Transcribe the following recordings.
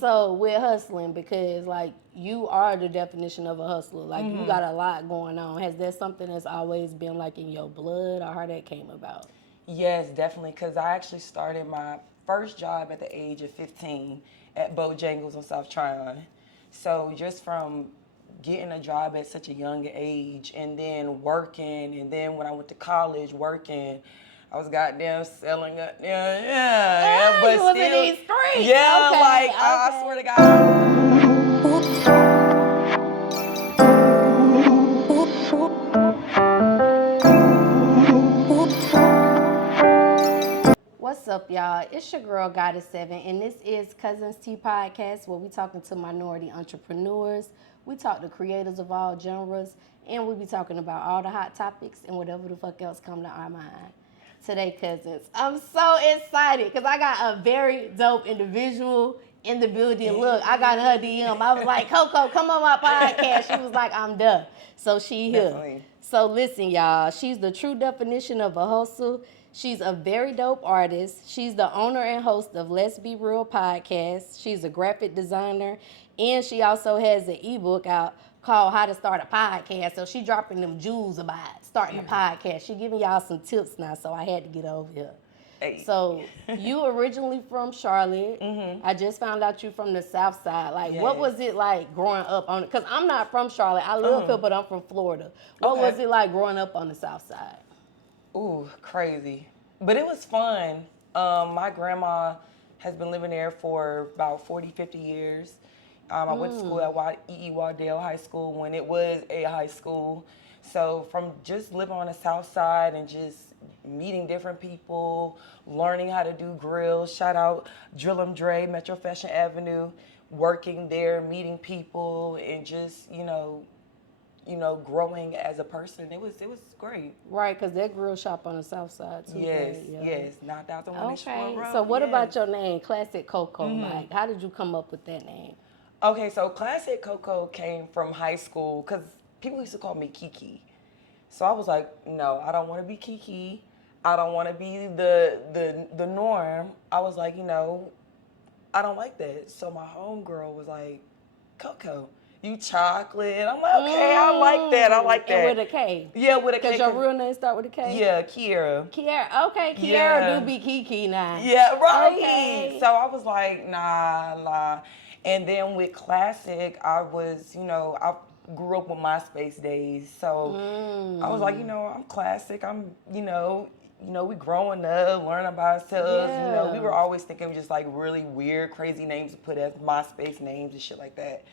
So we're hustling because like you are the definition of a hustler. Like you got a lot going on. Has that something that's always been like in your blood or how that came about? Yes, definitely, because I actually started my first job at the age of 15 at Bojangles on South Tryon. So just from getting a job at such a young age and then working, and then when I went to college working, I was goddamn selling goddamn, yeah, but you was still, in these streets. yeah, Okay, like I swear to God. What's up, y'all? It's your girl, Goddess7, and this is Cuzns Tea Podcast, where we talking to minority entrepreneurs. We talk to creators of all genres, and we be talking about all the hot topics and whatever the fuck else come to our mind. Today, Cuzns, I'm so excited because I got a very dope individual in the building. Look, I got her DM. I was like, Coco, come on my podcast. She was like, I'm done. So she here. Definitely. So listen, y'all. She's the true definition of a hustle. She's a very dope artist. She's the owner and host of Let's Be Real podcast. She's a graphic designer, and she also has an ebook out called How to Start a Podcast. So she dropping them jewels about starting a podcast. She giving y'all some tips now, so I had to get over here. Hey. So you originally from Charlotte. I just found out you from the South Side. Like, what Yes. was it like growing up on it? Because I'm not from Charlotte. I live here, but I'm from Florida. What Okay. was it like growing up on the South Side? Ooh, crazy. But it was fun. My grandma has been living there for about 40, 50 years. I went to school at E.E. Waddell High School when it was a high school. So from just living on the South Side and just meeting different people, learning how to do grills, shout out Drill'em Dre, Metro Fashion Avenue, working there, meeting people, and just, growing as a person. It was great. Right, because that grill shop on the South Side too. Yes, right? Yeah. yes, 9001 Okay, Road. so what yes. about your name, Classic Coco? Like, how did you come up with that name? Okay, so Classic Coco came from high school because people used to call me Kiki. So I was like, no, I don't want to be Kiki. I don't want to be the norm. I was like, I don't like that. So my homegirl was like, Coco, you chocolate. I'm like, okay, I like that. I like that. And with a K. Yeah, with a K. Because your real name start with a K? Yeah, Kiera. Kiera. Okay, Kiera Yeah. do be Kiki now. Yeah, right. Okay. So I was like, nah. And then with Classic, I was, I grew up with MySpace days. So I was like, I'm Classic. I'm, we growing up, learning about ourselves. Yeah. We were always thinking of just like really weird, crazy names to put as MySpace names and shit like that.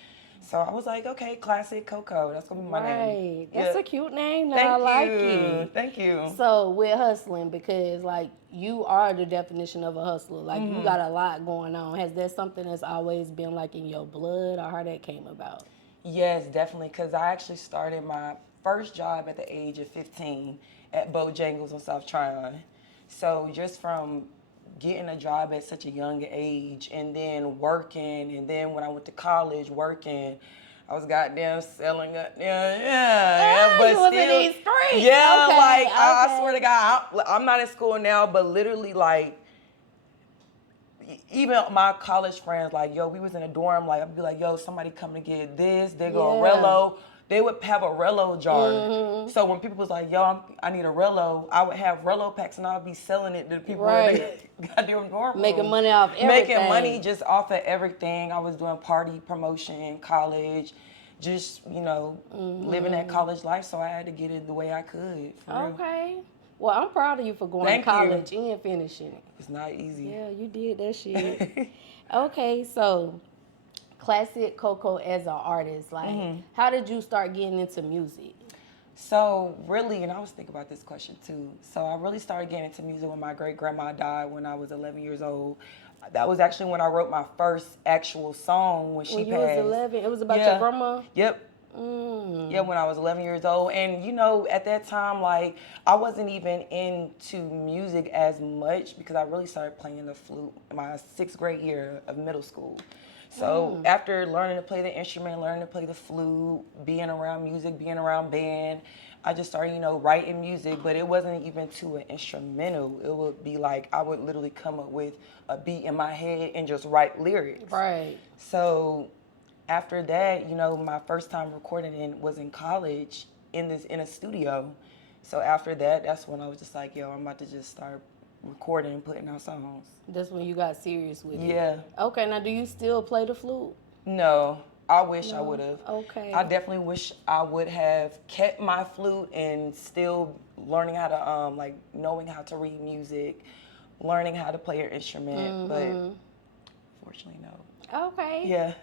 So I was like, okay, Classic Coco. That's going to be my name. Right. That's a cute name. Now. Thank I like you. it. Thank you. So we're hustling because, like, you are the definition of a hustler. Like, you got a lot going on. Has that something that's always been, like, in your blood or how that came about? Yes, definitely, because I actually started my first job at the age of 15 at Bojangles on South Tryon. So just from getting a job at such a young age and then working, and then when I went to college working, I was goddamn selling goddamn, yeah, but you was still, in these streets. yeah, Okay, like I okay. swear to God, I'm not in school now, but literally like, even my college friends, like, yo, we was in a dorm, like, I'd be like, yo, somebody come to get this, they go Yeah. Rello. They would have a Rello jar. So when people was like, yo, I need a Rello, I would have Rello packs and I would be selling it to the people in the goddamn dorm Making room. money off everything. Making money just off of everything. I was doing party promotion in college, just, living that college life, so I had to get it the way I could. For real. Okay. Well, I'm proud of you for going Thank to you. college and finishing it. It's not easy. Yeah, you did that shit. Okay, so Classic Coco as an artist, like, how did you start getting into music? So really, and I was thinking about this question too. So I really started getting into music when my great grandma died when I was 11 years old. That was actually when I wrote my first actual song when she When you passed. was 11, it was about your grandma? Yep. Yeah, when I was 11 years old. And, at that time, like, I wasn't even into music as much because I really started playing the flute in my 6th grade year of middle school. So after learning to play the instrument, learning to play the flute, being around music, being around band, I just started, writing music, but it wasn't even to an instrumental. It would be like I would literally come up with a beat in my head and just write lyrics. Right. So after that, my first time recording was in college in a studio. So after that, that's when I was just like, yo, I'm about to just start recording and putting out songs. That's when you got serious with it. Yeah. Okay, now do you still play the flute? No, I wish I would have. Okay. I definitely wish I would have kept my flute and still learning how to knowing how to read music, learning how to play an instrument, but fortunately no. Okay. Yeah.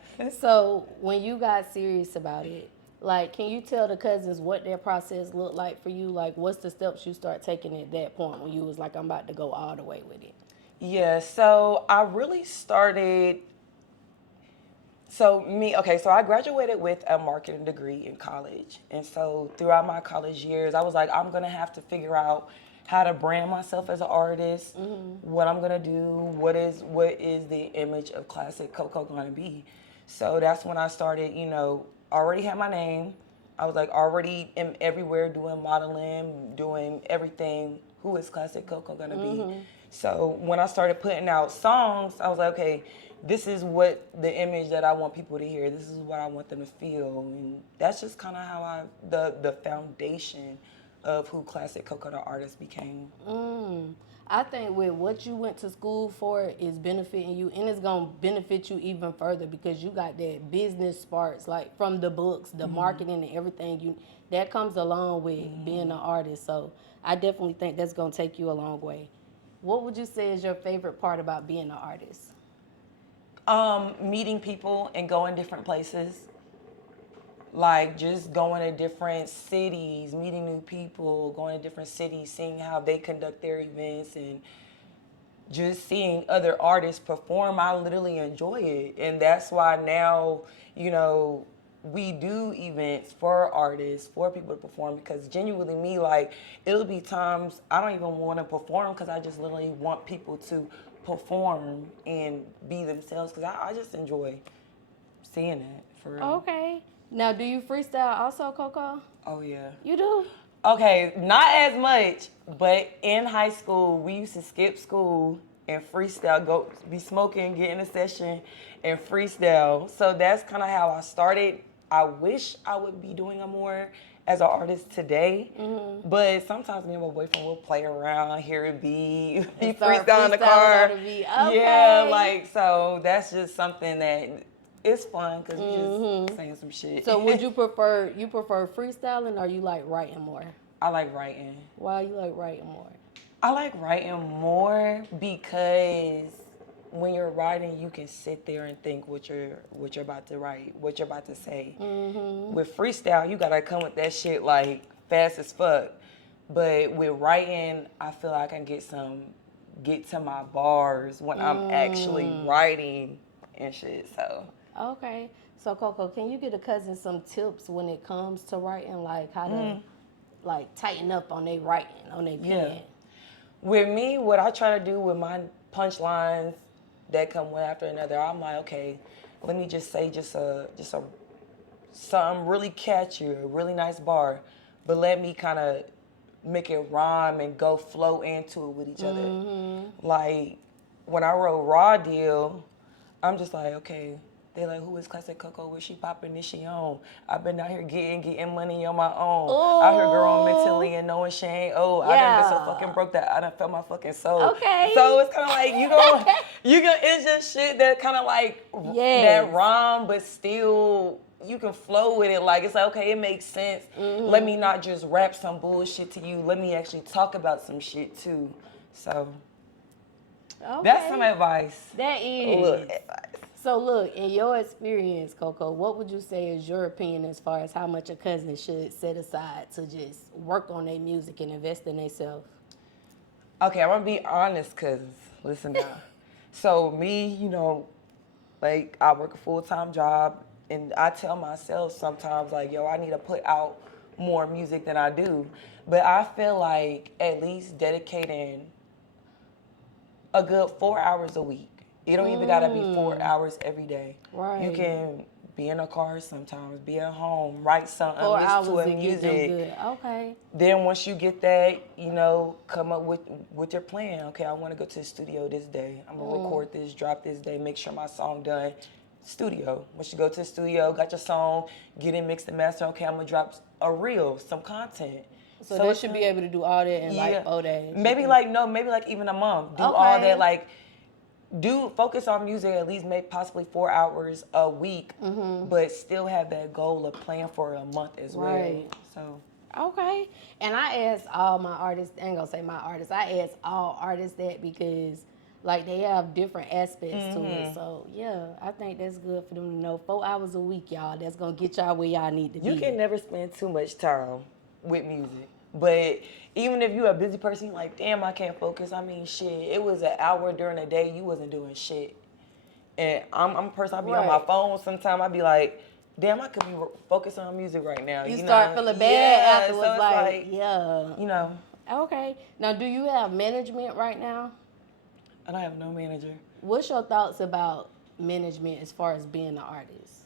So when you got serious about it, like, can you tell the cousins what their process looked like for you? Like, what's the steps you start taking at that point when you was like, I'm about to go all the way with it? Yeah, so I really started. So I graduated with a marketing degree in college. And so throughout my college years, I was like, I'm going to have to figure out how to brand myself as an artist, what I'm going to do, what is the image of Classic Coco going to be. So that's when I started, already had my name. I was like already everywhere doing modeling, doing everything. Who is Classic Coco going to be? So when I started putting out songs, I was like, okay, this is what the image that I want people to hear. This is what I want them to feel. And that's just kind of how the foundation of who Classic Coco the artist became. I think with what you went to school for is benefiting you, and it's going to benefit you even further because you got that business sparks, like from the books, the marketing and everything that comes along with being an artist. So I definitely think that's going to take you a long way. What would you say is your favorite part about being an artist? Meeting people and going different places. Like just going to different cities, meeting new people, going to different cities, seeing how they conduct their events, and just seeing other artists perform. I literally enjoy it. And that's why now, we do events for artists, for people to perform, because genuinely me, like, it'll be times I don't even want to perform because I just literally want people to perform and be themselves because I just enjoy seeing it, for real. Okay. Now, do you freestyle also, Coco? Oh, yeah. You do? Okay, not as much, but in high school, we used to skip school and freestyle, go be smoking, get in a session, and freestyle. So that's kind of how I started. I wish I would be doing it more as an artist today, but sometimes me and my boyfriend will play around, hear a beat, be freestyle in the car. Okay. Yeah, so that's just something that it's fun because we just saying some shit. So would you prefer freestyling or you like writing more? I like writing. Why you like writing more? I like writing more because when you're writing, you can sit there and think what you're about to write, what you're about to say. With freestyle, you gotta come with that shit like fast as fuck. But with writing, I feel like I can get to my bars when I'm actually writing and shit. So. Okay. So Coco, can you get a cousin some tips when it comes to writing, like how to like tighten up on their writing, on their pen? Yeah. With me, what I try to do with my punchlines that come one after another, I'm like, okay, let me just say something really catchy, a really nice bar, but let me kind of make it rhyme and go flow into it with each other. Like when I wrote Raw Deal, I'm just like, okay. They like, who is Classic Coco? Where she popping? Is she on? I've been out here getting money on my own. Ooh. Out here growing mentally and knowing she ain't old. I done been so fucking broke that I done felt my fucking soul. Okay. So it's kind of like, it's just shit that kind of like, that rhyme, but still you can flow with it. Like, it's like, okay, it makes sense. Let me not just rap some bullshit to you. Let me actually talk about some shit too. So that's some advice. That is. Look, advice. So look, in your experience, Coco, what would you say is your opinion as far as how much a cousin should set aside to just work on their music and invest in themselves? Okay, I'm gonna be honest, cause listen now. So me, like I work a full-time job, and I tell myself sometimes like, yo, I need to put out more music than I do. But I feel like at least dedicating a good 4 hours a week It don't even gotta be 4 hours every day. Right. You can be in a car sometimes, be at home, write something, 4 listen hours to a to get them music. good. Okay. Then once you get that, you know, come up with your plan. Okay, I want to go to the studio this day. I'm gonna record this, drop this day, make sure my song done. Studio. Once you go to the studio, got your song, get it mixed and mastered. Okay, I'm gonna drop a reel, some content. So they should be able to do all that in like 4 days. Maybe like maybe like even a month. Do all that, like focus on music at least make possibly 4 hours a week, but still have that goal of playing for a month as well. So okay. And I asked all my artists, I ain't gonna say my artists, I asked all artists that because like they have different aspects to it. So yeah, I think that's good for them to know. 4 hours a week, y'all. That's gonna get y'all where y'all need to be. You can never spend too much time with music. But even if you're a busy person, you're like, damn, I can't focus. I mean, shit, it was an hour during the day, you wasn't doing shit. And I'm a person, I be on my phone sometimes, I be like, damn, I could be focusing on music right now. You start feeling bad afterwards, so it's like, yeah. You know. Okay. Now, do you have management right now? I don't have no manager. What's your thoughts about management as far as being an artist?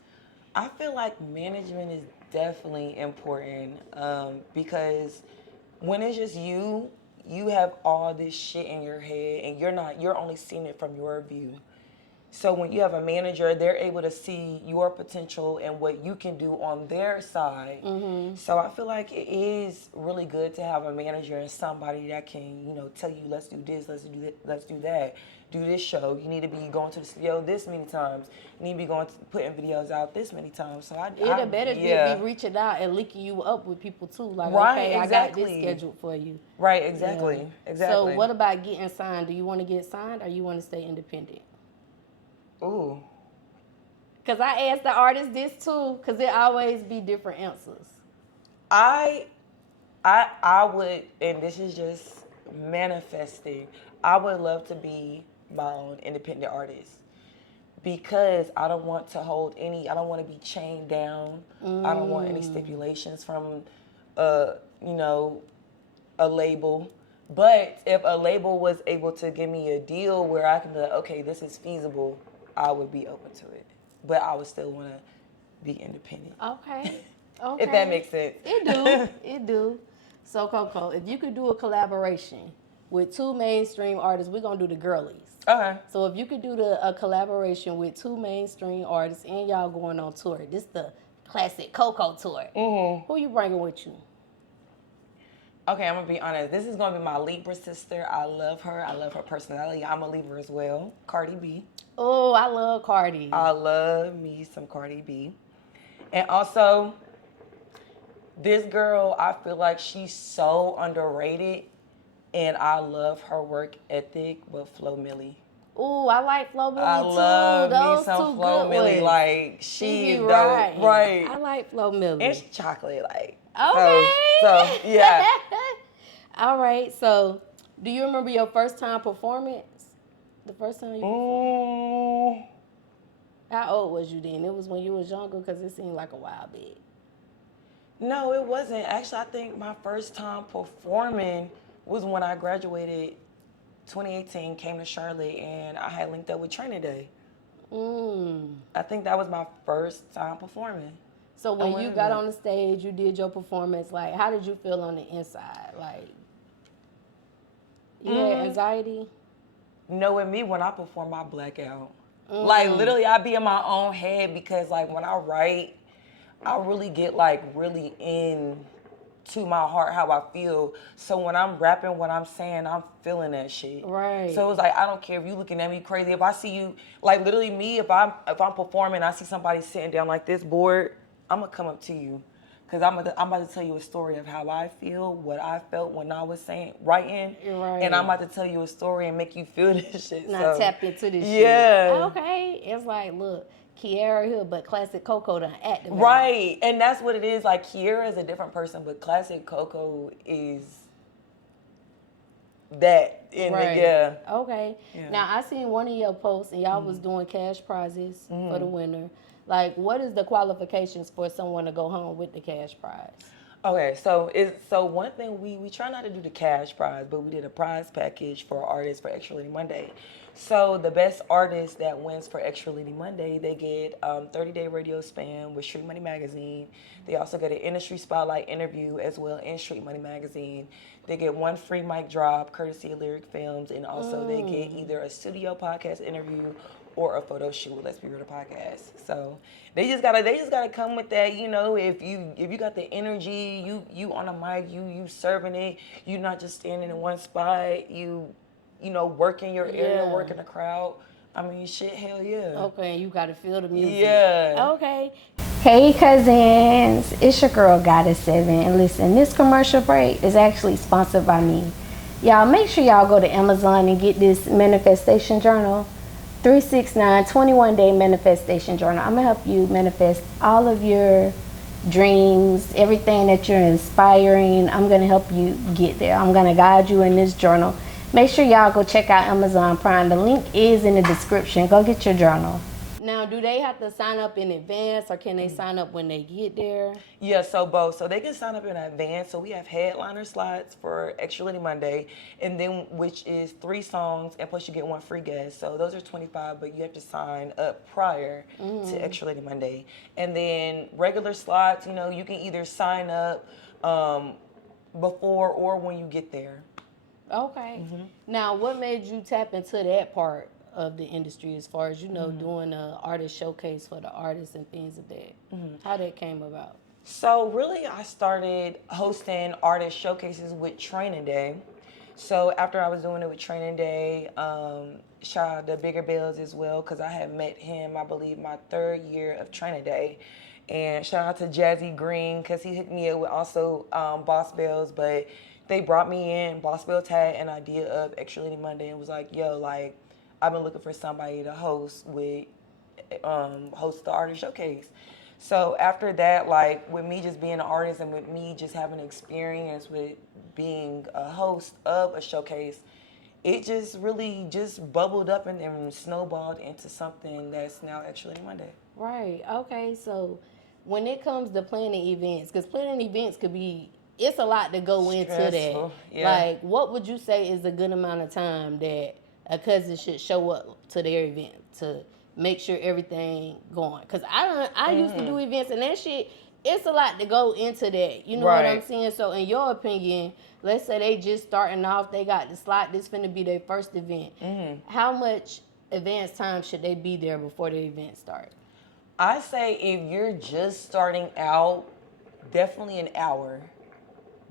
I feel like management is definitely important because when it's just you have all this shit in your head and you're only seeing it from your view. So when you have a manager, they're able to see your potential and what you can do on their side. So I feel like it is really good to have a manager and somebody that can, you know, tell you, let's do this, let's do that, do this show. You need to be going to the studio this many times. You need to be putting videos out this many times. So It'll better be reaching out and linking you up with people too. Like, okay, I got this scheduled for you. Right, exactly. So what about getting signed? Do you want to get signed or you want to stay independent? Ooh. Because I asked the artist this too, because it always be different answers. I would, and this is just manifesting, I would love to be my own independent artist because I don't want to I don't want to be chained down. I don't want any stipulations from, you know, a label. But if a label was able to give me a deal where I can be like, okay, this is feasible, I would be open to it. But I would still want to be independent. Okay. If that makes sense. It do. So, Coco, if you could do a collaboration with 2 mainstream artists, we're going to do the girlies. Okay. So if you could do a collaboration with 2 mainstream artists and y'all going on tour, this is the classic Coco tour. Who you bringing with you? Okay, I'm going to be honest. This is going to be my Libra sister. I love her. I love her personality. I'm a Libra as well. Cardi B. Oh, I love Cardi. I love me some Cardi B. And also, this girl, I feel like she's so underrated. And I love her work ethic, but Flo Milli. Ooh, I like Flo Milli too. I love Those me some two Flo good Milli. ones. Like, she's dope. Right. Right. I like Flo Milli. And she's chocolate, like. Okay. So yeah. All right. So, do you remember your first time performance? The first time you performed? How old was you then? It was when you was younger, because it seemed like a while back. No, it wasn't. Actually, I think my first time performing was when I graduated 2018, came to Charlotte, and I had linked up with Training Day. I think that was my first time performing. So when you got on the stage, you did your performance, like, how did you feel on the inside? Like, you had anxiety? No, with me, when I perform, I black out. Like, literally, I be in my own head because, like, when I write, I really get, like, really into my heart how I feel. So when I'm rapping, what I'm saying, I'm feeling that shit. Right. So it's like, I don't care if you looking at me crazy. If I see you, like, literally me, if I'm performing, I see somebody sitting down like this bored, I'm going to come up to you. Because I'm about to tell you a story of how I feel, what I felt when I was writing. Right. And I'm about to tell you a story and make you feel this shit. Not tap into this shit. Yeah. Okay. It's like, look, Kiara here, but classic Coco done activated. Right. And that's what it is. Like, Kiara is a different person, but classic Coco is that. Right. Okay. Yeah. Now, I seen one of your posts, and y'all was doing cash prizes for the winner. Like, what is the qualifications for someone to go home with the cash prize? Okay, so one thing we try not to do the cash prize, but we did a prize package for artists for Extra Litty Monday. So the best artist that wins for Extra Litty Monday, they get 30-day radio span with Street Money Magazine. They also get an industry spotlight interview as well in Street Money Magazine. They get one free mic drop courtesy of Lyric Films, and also they get either a studio podcast interview or a photo shoot with Let's Be Real the podcast. So they just gotta come with that. You know, if you got the energy, you on a mic, you serving it. You not just standing in one spot. You know, working your area, working the crowd. I mean, shit, hell yeah. Okay, you gotta feel the music. Yeah. Okay. Hey cousins, it's your girl Goddess7, and listen, this commercial break is actually sponsored by me. Y'all make sure y'all go to Amazon and get this manifestation journal. 369 21-day manifestation journal. I'm gonna help you manifest all of your dreams, everything that you're inspiring. I'm gonna help you get there. I'm gonna guide you in this journal. Make sure y'all go check out Amazon Prime. The link is in the description. Go get your journal. Now, do they have to sign up in advance, or can they sign up when they get there? Yeah, so both. So they can sign up in advance. So we have headliner slots for Extra Litty Monday, and then which is 3 songs, and plus you get 1 free guest. So those are $25, but you have to sign up prior to Extra Litty Monday. And then regular slots, you know, you can either sign up before or when you get there. Okay. Now, what made you tap into that part of the industry as far as, you know, doing an artist showcase for the artists and things of that? How that came about? So really, I started hosting artist showcases with Training Day. So after I was doing it with Training Day, shout out to Bigger Bills as well, because I had met him, I believe, my 3rd year of Training Day. And shout out to Jazzy Green, because he hooked me up with also Boss Bells, but they brought me in. Boss Bells had an idea of Extra Litty Monday and was like, yo, like, I've been looking for somebody to host the artist showcase. So after that, like, with me just being an artist and with me just having experience with being a host of a showcase, it just really just bubbled up and then snowballed into something that's now Extra Litty Monday. Right. Okay. So when it comes to planning events, because planning events could be, it's a lot to go into that. Yeah. Like, what would you say is a good amount of time that a cousin should show up to their event to make sure everything going? Because I used to do events, and that shit, it's a lot to go into that. You know what I'm saying? So in your opinion, let's say they just starting off, they got the slot, this finna be their first event. How much advance time should they be there before the event starts? I say if you're just starting out, definitely an hour.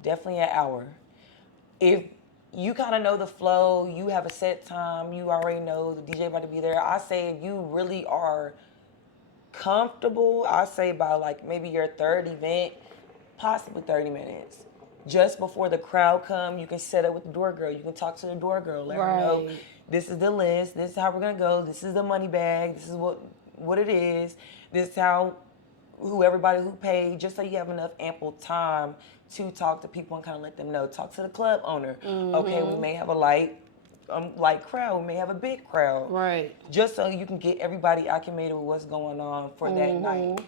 Definitely an hour. If you kind of know the flow, you have a set time, you already know the DJ about to be there. I say if you really are comfortable, I say by like maybe your 3rd event, possibly 30 minutes. Just before the crowd come, you can set up with the door girl. You can talk to the door girl, let her know this is the list, this is how we're gonna go, this is the money bag, this is what it is, this is how everybody who paid, just so you have enough ample time to talk to people and kind of let them know. Talk to the club owner. Okay, we may have a light crowd. We may have a big crowd. Right. Just so you can get everybody acclimated with what's going on for that night.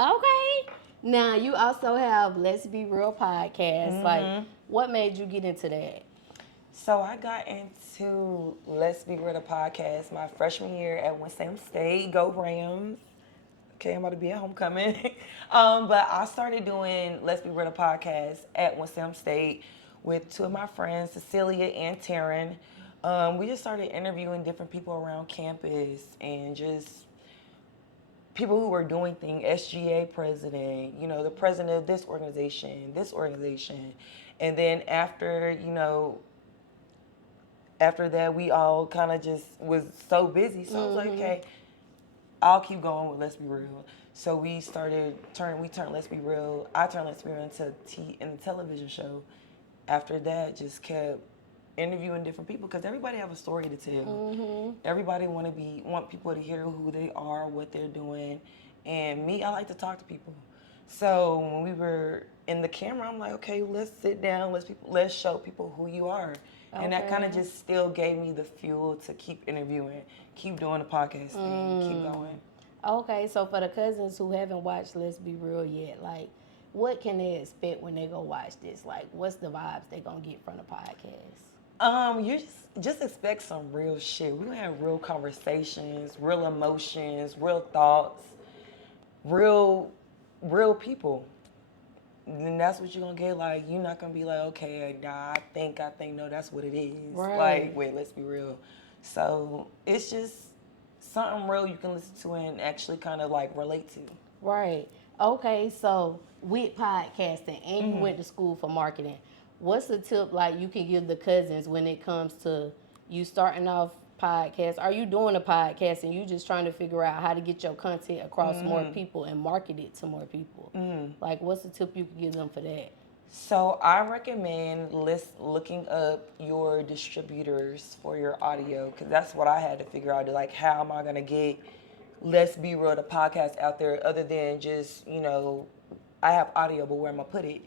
Okay. Now, you also have Let's Be Real podcast. Like, what made you get into that? So I got into Let's Be Real the podcast my freshman year at Winston State. Go Rams. Okay, I'm about to be at homecoming. But I started doing Let's Be Real the podcast at Winston State with 2 of my friends, Cecilia and Taryn. We just started interviewing different people around campus and just people who were doing things, SGA president, you know, the president of this organization. And then after that, we all kind of just was so busy. So I was like, okay, I'll keep going with Let's Be Real. So we turned Let's Be Real. I turned Let's Be Real into the television show. After that, just kept interviewing different people because everybody have a story to tell. Everybody want people to hear who they are, what they're doing, and me, I like to talk to people. So when we were in the camera, I'm like, okay, let's sit down, let's show people who you are. And that kind of just still gave me the fuel to keep interviewing, keep doing the podcast thing, keep going. Okay, so for the cousins who haven't watched Let's Be Real yet, like, what can they expect when they go watch this? Like, what's the vibes they gonna get from the podcast? You just expect some real shit. We're gonna have real conversations, real emotions, real thoughts, real people. Then that's what you're gonna get. Like, you're not gonna be like, okay, nah, I think, no, that's what it is. Right. Like, wait, let's be real. So it's just something real you can listen to and actually kind of like relate to. Right. Okay, so with podcasting and you went to school for marketing, what's the tip like you can give the cousins when it comes to you starting off podcast? Are you doing a podcast and you just trying to figure out how to get your content across more people and market it to more people? Like, what's the tip you can give them for that? So I recommend looking up your distributors for your audio, because that's what I had to figure out. Like, how am I gonna get Let's Be Real, the podcast out there, other than just, I have audio, but where am I put it?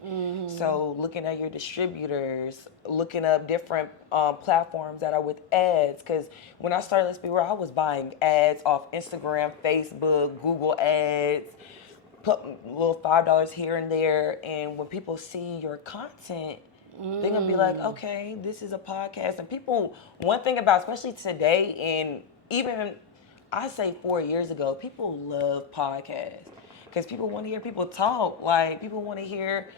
So looking at your distributors, looking up different platforms that are with ads, because when I started Let's Be Real, I was buying ads off Instagram, Facebook, Google ads, put little $5 here and there, and when people see your content, they're gonna be like, okay, this is a podcast. And people, one thing about, especially today, and even I say 4 years ago, people love podcasts because people want to hear people talk. Like, people want to hear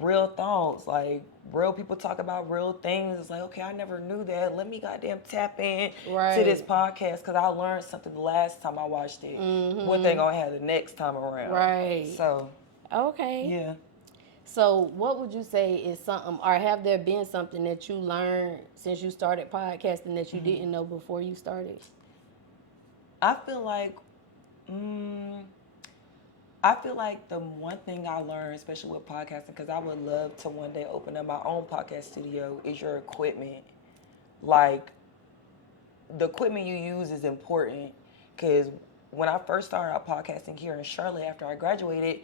real thoughts. Like, real people talk about real things. It's like, okay, I never knew that. Let me goddamn tap in to this podcast because I learned something the last time I watched it. What they gonna have the next time around. Right. So. Okay. Yeah. So what would you say is something, or have there been something that you learned since you started podcasting that you didn't know before you started? I feel like the one thing I learned, especially with podcasting, because I would love to one day open up my own podcast studio, is your equipment. Like, the equipment you use is important, because when I first started out podcasting here in Charlotte after I graduated,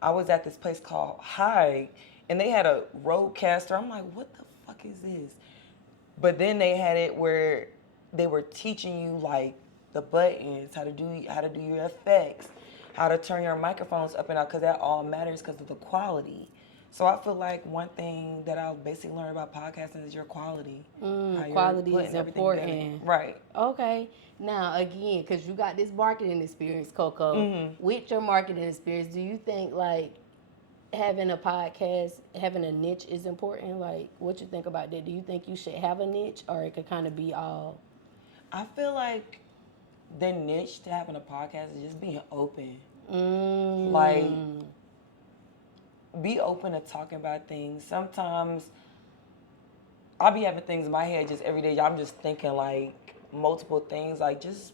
I was at this place called HOOKAHS, and they had a Rodecaster. I'm like, what the fuck is this? But then they had it where they were teaching you like the buttons, how to do your effects, how to turn your microphones up and out, because that all matters because of the quality. So I feel like one thing that I basically learned about podcasting is your quality. Quality is important. Together. Right. Okay. Now, again, because you got this marketing experience, Coco, with your marketing experience, do you think, like, having a podcast, having a niche is important? Like, what you think about that? Do you think you should have a niche, or it could kind of be all? I feel like the niche to having a podcast is just being open. Like, be open to talking about things. Sometimes I'll be having things in my head just every day. I'm just thinking like multiple things. Like, just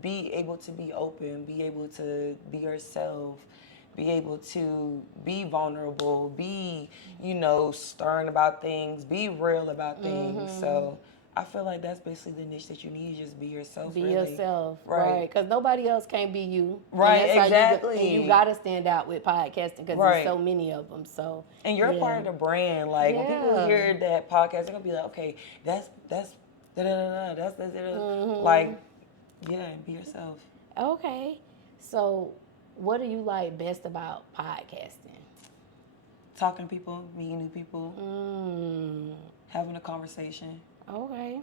be able to be open, be able to be yourself, be able to be vulnerable, be, stern about things, be real about things. So I feel like that's basically the niche that you need. Just be yourself. Be really. yourself, right? Because nobody else can be you. Right, and that's exactly. How you got to stand out with podcasting because there's so many of them. So. And you're part of the brand. Like, when people hear that podcast, they're gonna be like, okay, that's like, yeah, be yourself. Okay, so what do you like best about podcasting? Talking to people, meeting new people, having a conversation. Okay.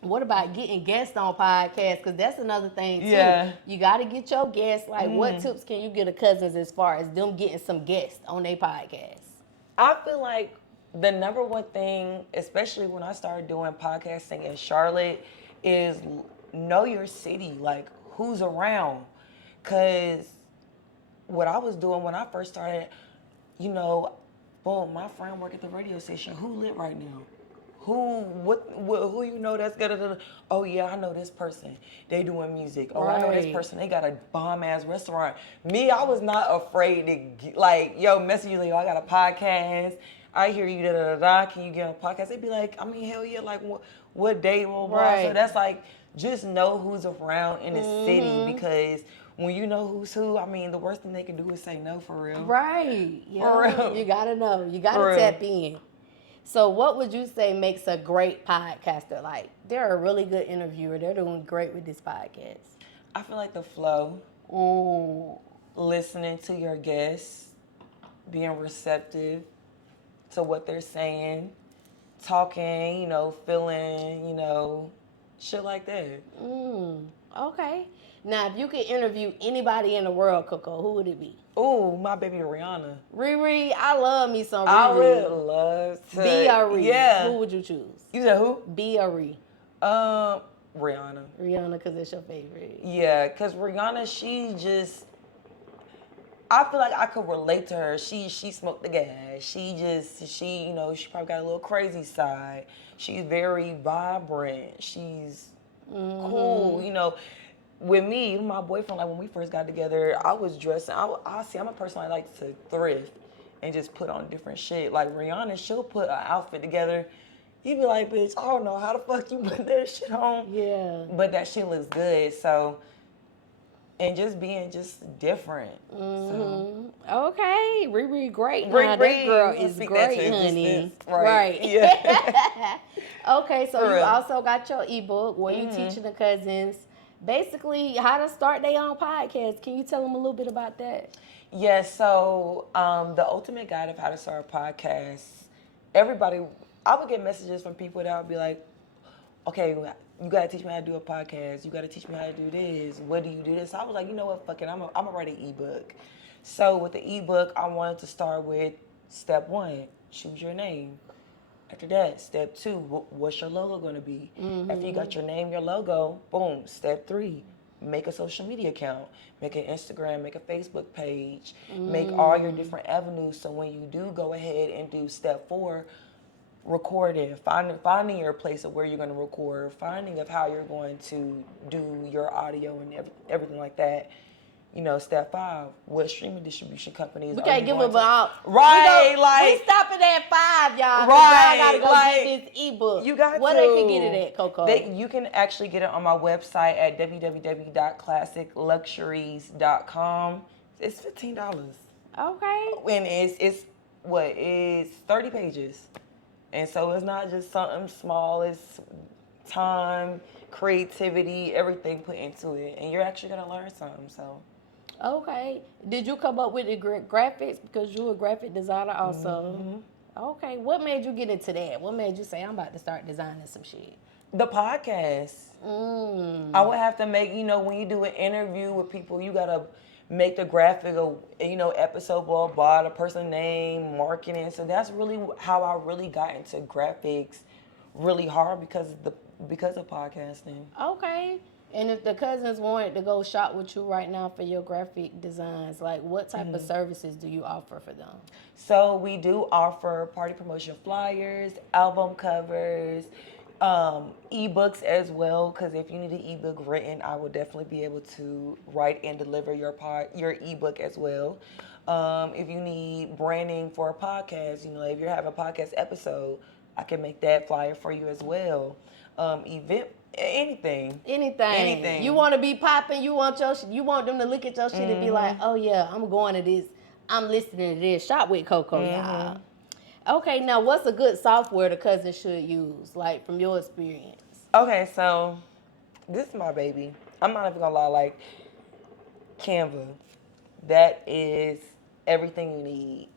What about getting guests on podcasts? Because that's another thing, too. Yeah. You got to get your guests. Like, what tips can you give the cousins as far as them getting some guests on their podcast? I feel like the number one thing, especially when I started doing podcasting in Charlotte, is know your city. Like, who's around? Because what I was doing when I first started, boom, my friend work at the radio station. Who lit right now? Who that's good? Oh yeah, I know this person. They doing music. Oh, I know this person. They got a bomb ass restaurant. Me, I was not afraid to message you like, I got a podcast. I hear you Can you get on a podcast? They'd be like, I mean, hell yeah, like what day? So that's like, just know who's around in the city, because when you know who's who, I mean, the worst thing they can do is say no, for real. Right. For real. You gotta know. You gotta tap in. So what would you say makes a great podcaster? Like, they're a really good interviewer. They're doing great with this podcast. I feel like the flow. Listening to your guests, being receptive to what they're saying, talking, you know, feeling, you know, shit like that. Okay. Now, if you could interview anybody in the world, Coco, who would it be? Ooh, my baby Rihanna. Riri, I love me some Riri. I would love to. B or Riri? Yeah. Who would you choose? You said who? B or Riri? Rihanna. Rihanna, because it's your favorite. Yeah, because Rihanna, she just, I feel like I could relate to her. She smoked the gas. She, you know, she probably got a little crazy side. She's very vibrant. She's cool, you know. With me, my boyfriend, like when we first got together, I was dressing. I'm a person that likes to thrift and just put on different shit. Like Rihanna, she'll put an outfit together. You'd be like, bitch, I don't know how the fuck you put that shit on. Yeah. But that shit looks good. So, and just being just different. So. Okay, Riri, great. Riri, this girl is great, honey. Right. Yeah. Okay, so For you real. also got your ebook where you teaching the cousins basically how to start their own podcast. Can you tell them a little bit about that? Yeah, so the ultimate guide of how to start a podcast, everybody, I would get messages from people that would be like, okay, you got to teach me how to do a podcast. You got to teach me how to do this. What do you do this? So I was like, you know what, fuck it, I'm going to write an ebook. So with the ebook, I wanted to start with step 1, choose your name. After that, step 2, what's your logo going to be? After you got your name, your logo, boom, step 3, make a social media account. Make an Instagram, make a Facebook page, make all your different avenues. So when you do go ahead and do step 4, recording, finding your place of where you're going to record, finding of how you're going to do your audio and everything like that. You know, step 5, what streaming distribution companies We are can't you give going them to? out. Right, we stopping at 5, y'all. Right, Y'all gotta go like, get this ebook. You got Where to. they can get it at, Coco? You can actually get it on my website at www.classicluxuries.com. It's $15. Okay. And it's 30 pages. And so it's not just something small, it's time, creativity, everything put into it. And you're actually gonna learn something, so. Okay. Did you come up with the graphics because you're a graphic designer also? Okay. What made you get into that? What made you say, I'm about to start designing some shit? The podcast. I would have to make, you know, when you do an interview with people, you gotta make the graphic, you know, episode, blah, blah, the person's name, marketing. So that's really how I really got into graphics really hard because of podcasting. Okay. And if the cousins wanted to go shop with you right now for your graphic designs, like what type of services do you offer for them? So we do offer party promotion flyers, album covers, ebooks as well, because if you need an ebook written, I will definitely be able to write and deliver your ebook as well. If you need branding for a podcast, you know, if you have a podcast episode, I can make that flyer for you as well. Event, anything. You want to be popping, you want them to look at your shit and be like, oh yeah, I'm going to this, I'm listening to this. Shop with Coco, y'all. Okay, now what's a good software the cousin should use, like from your experience? Okay, so this is my baby. I'm not even gonna lie, like Canva, that is everything you need.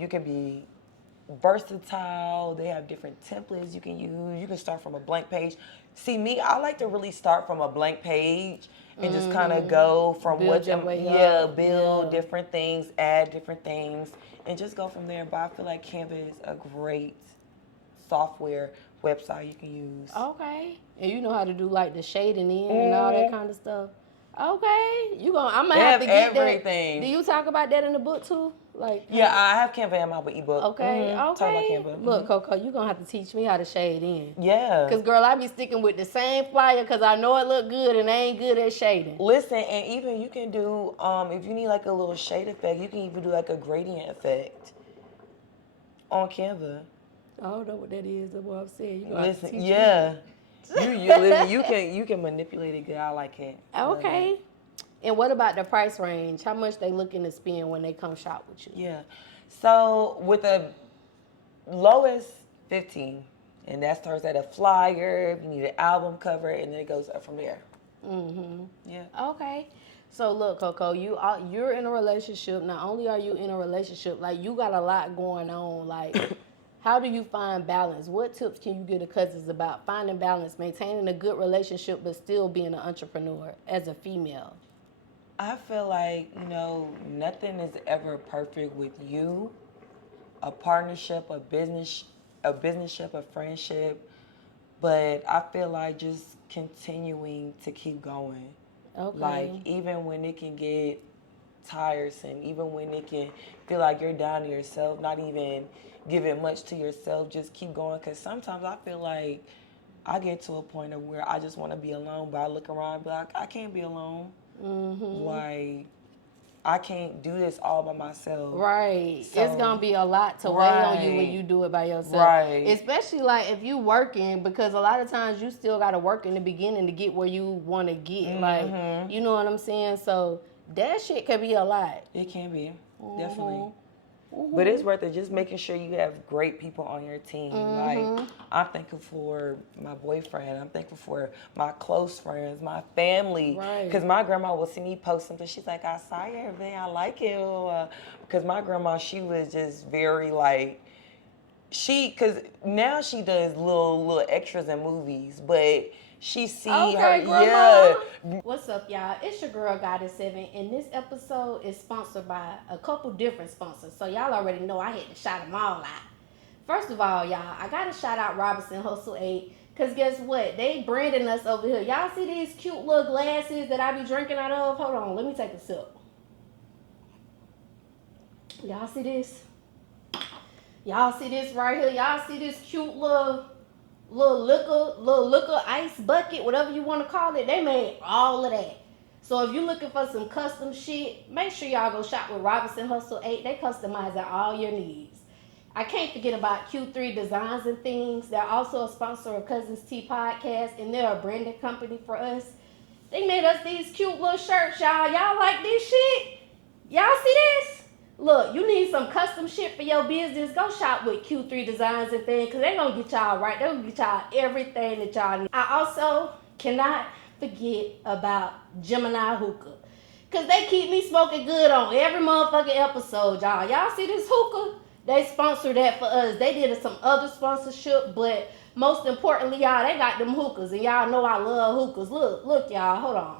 You can be versatile. They have different templates you can use. You can start from a blank page. See, me, I like to really start from a blank page and just kind of go from Build different things, add different things, and just go from there. But I feel like Canva is a great software website you can use. Okay. And you know how to do like the shading in and all that kind of stuff. Okay. I'm gonna have to get everything. that. Do you talk about that in the book too? Like yeah, I have Canva in my ebook. Okay, Talk about Canva. Look, Coco, you're gonna have to teach me how to shade in. Yeah. Cause girl, I be sticking with the same flyer cause I know it look good and I ain't good at shading. Listen, and even you can do, if you need like a little shade effect, you can even do like a gradient effect on Canva. I don't know what that is. That's what I'm saying. You Listen, teach yeah. you can manipulate it good. I like it. Okay. And what about the price range? How much they looking to spend when they come shop with you? Yeah. So with the lowest 15, and that starts at a flyer, if you need an album cover, and then it goes up from there. Yeah. Okay. So look, Coco, you're in a relationship. Not only are you in a relationship, like you got a lot going on. Like How do you find balance? What tips can you give to cousins about finding balance, maintaining a good relationship, but still being an entrepreneur as a female? I feel like, nothing is ever perfect with you, a partnership, a businessship, a friendship. But I feel like just continuing to keep going. Okay. Like, even when it can get tiresome, even when it can feel like you're down to yourself, not even giving much to yourself, just keep going. Because sometimes I feel like I get to a point of where I just want to be alone, but I look around and be like, I can't be alone. Like, I can't do this all by myself. Right. So, it's going to be a lot to weigh on you when you do it by yourself. Right. Especially like if you working, because a lot of times you still got to work in the beginning to get where you want to get. Like, you know what I'm saying? So that shit could be a lot. It can be. Definitely. But it's worth it, just making sure you have great people on your team. Like, I'm thankful for my boyfriend. I'm thankful for my close friends, my family. Because my grandma will see me post something. She's like, I saw your event. I like it. Because my grandma, she was just very like, because now she does little extras in movies, but she see her, Grandma. What's up, y'all? It's your girl, Goddess7, and this episode is sponsored by a couple different sponsors. So y'all already know I had to shout them all out. First of all, y'all, I got to shout out Robinson Hustle 8, because guess what? They branding us over here. Y'all see these cute little glasses that I be drinking out of? Hold on, let me take a sip. Y'all see this? Y'all see this right here? Y'all see this cute little liquor ice bucket, whatever you want to call it? They made all of that. So if you're looking for some custom shit, make sure y'all go shop with Robinson Hustle 8. They customize all your needs. I can't forget about Q3 Designs and Things. They're also a sponsor of Cuzn podcast, and they're a branding company for us. They made us these cute little shirts, y'all. Y'all like this shit? Y'all see this? Look, you need some custom shit for your business, go shop with Q3 Designs and Things, because they're going to get y'all right. They're going to get y'all everything that y'all need. I also cannot forget about Geminiih Hookah, because they keep me smoking good on every motherfucking episode, y'all. Y'all see this hookah? They sponsored that for us. They did some other sponsorship, but most importantly, y'all, they got them hookahs, and y'all know I love hookahs. Look, y'all, hold on.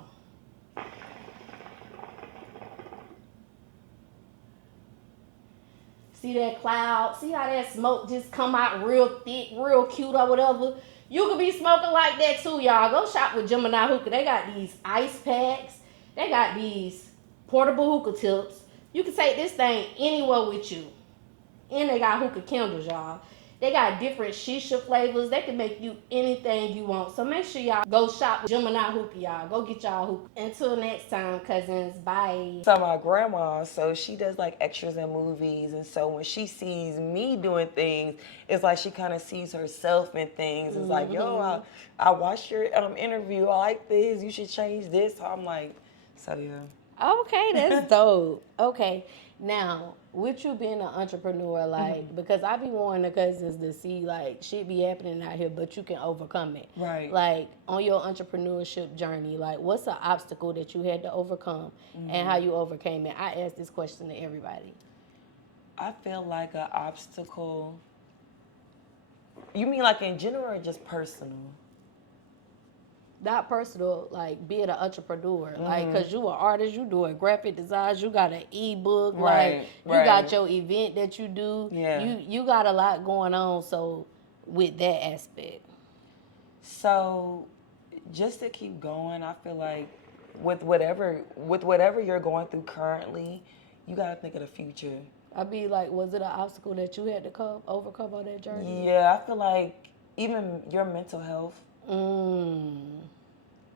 See that cloud? See how that smoke just come out real thick, real cute or whatever? You could be smoking like that too, y'all. Go shop with Geminiih Hookah. They got these ice packs. They got these portable hookah tips. You can take this thing anywhere with you. And they got hookah candles, y'all. They got different shisha flavors. They can make you anything you want. So make sure y'all go shop with Geminiih Hookah, y'all. Go get y'all hookah. Until next time, cousins. Bye. So my grandma, so she does like extras in movies, and so when she sees me doing things, it's like she kind of sees herself in things. It's like, yo, I watched your interview. I like this. You should change this. So I'm like, so yeah. Okay, that's dope. Okay. Now, with you being an entrepreneur, like, because I be wanting the cousins to see, like, shit be happening out here, but you can overcome it. Right. Like, on your entrepreneurship journey, like, what's an obstacle that you had to overcome and how you overcame it? I ask this question to everybody. I feel like an obstacle. You mean like in general or just personal? Not personal, like being an entrepreneur, like, cause you an artist, you doing graphic designs, you got an ebook, like you got your event that you do, you got a lot going on. So with that aspect, so just to keep going, I feel like with whatever you're going through currently, you gotta think of the future. I'd be like, was it an obstacle that you had to overcome on that journey? Yeah, I feel like even your mental health.